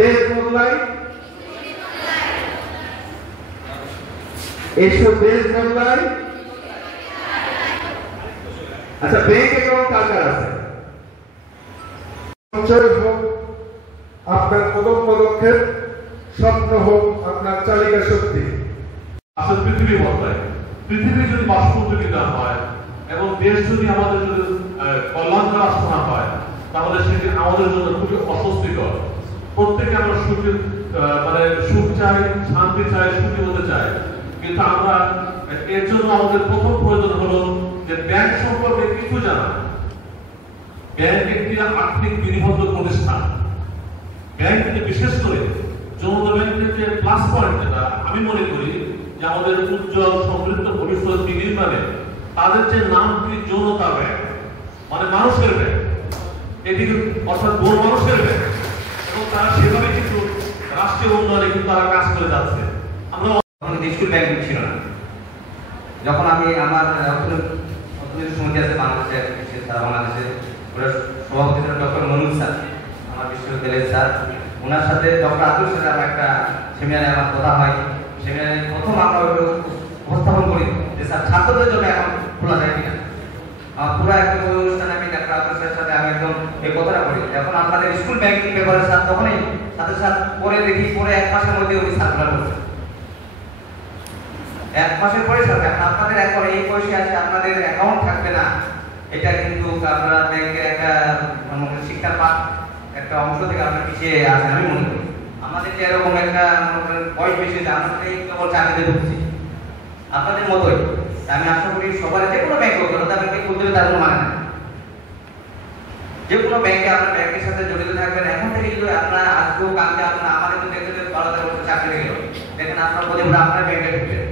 দেশ বদলাই, এসো দেশ বদলাই। আচ্ছা, ব্যাংক অ্যাকাউন্ট কার কার আছে? সঞ্চয় হোক আপনার কদম পদক্ষেপ, স্বপ্ন হোক আপনার চালিকা শক্তি। আসলে পৃথিবী বদলায়, পৃথিবী যদি বাস্তবযোগী না হয় এবং দেশ যদি আমাদের যদি কল্যাণকর রাষ্ট্র না হয়, তাহলে সেটি আমাদের জন্য খুবই অস্বস্তিকর। প্রত্যেকে আমরা সুখী, মানে সুখ চাই, শান্তি চাই, সুখী হতে চাই, কিন্তু আমরা এর জন্য আমাদের প্রথম প্রয়োজন হলো যে ব্যাংক সম্পর্কে কিছু জানা। ব্যাংক একটি আর্থিক বিনিয়োগ প্রতিষ্ঠান। ব্যাংক বিশেষ করে যৌথ ব্যাংকের যে প্লাস পয়েন্ট, যেটা আমি মনে করি যে আমাদের উজ্জ্বল সমৃদ্ধ ভবিষ্যৎ নির্মাণে তাদের যে নামটি যৌনতা ব্যাংক, মানে মানুষের ব্যাংক, এটি অর্থাৎ বড় মানুষের ব্যাংক, এবং তারা সেভাবে কিন্তু রাষ্ট্রীয় উন্নয়নে কিন্তু তারা কাজ করে যাচ্ছে। আমরা স্কুল ব্যাংক ছিল না। যখন আমি আমার অর্থনৈতিক সমিতি আছে বাংলাদেশের, সারা বাংলাদেশের সভাপতি ডক্টর মনুজ স্যার, আমার বিশ্ববিদ্যালয়ের স্যার, ওনার সাথে ডক্টর আব্দুল সাথে আমার একটা সেমিনারে আমার কথা হয়। সেমিনারে প্রথম আমরা উপস্থাপন করি যে স্যার ছাত্রদের জন্য এখন খোলা যায় কিনা। পুরো একটা অনুষ্ঠানে আমি ডাক্তার আব্দুল স্যারের সাথে আমি একদম এই কথাটা বলি, এখন আপনাদের স্কুল ব্যাংকিং ব্যাপারে স্যার তখনই সাথে সাথে পরে দেখি, পরে 1 মাসের মধ্যে উনি সার্কুলার করছেন। 1 মাসের পরে সাথে আপনাদের এখন এই পয়সা আছে, আপনাদের অ্যাকাউন্ট থাকবে না, এটা কিন্তু আপনারা ব্যাংকের একটা শিক্ষার পাঠ একটা অংশ থেকে আপনার পিছিয়ে আছে। আমি মনে করি আমাদের যে এরকম একটা বয়স বেশি, আমাদের কেবল চাকরিতে ঢুকছি আপনাদের মতোই। আমি আশা করি সবার যে কোনো ব্যাংক হোক, জনতা ব্যাংকে খুলতে তার কোনো মানে নেই। যে কোনো ব্যাংকে আপনার ব্যাংকের সাথে জড়িত থাকবেন। এখন থেকে কিন্তু আপনারা আজকেও কালকে আপনারা আমাদের কিন্তু একজনের আলাদা চাকরি গেল, দেখেন আপনার প্রতি আপনার ব্যাংকে ঢুকবেন।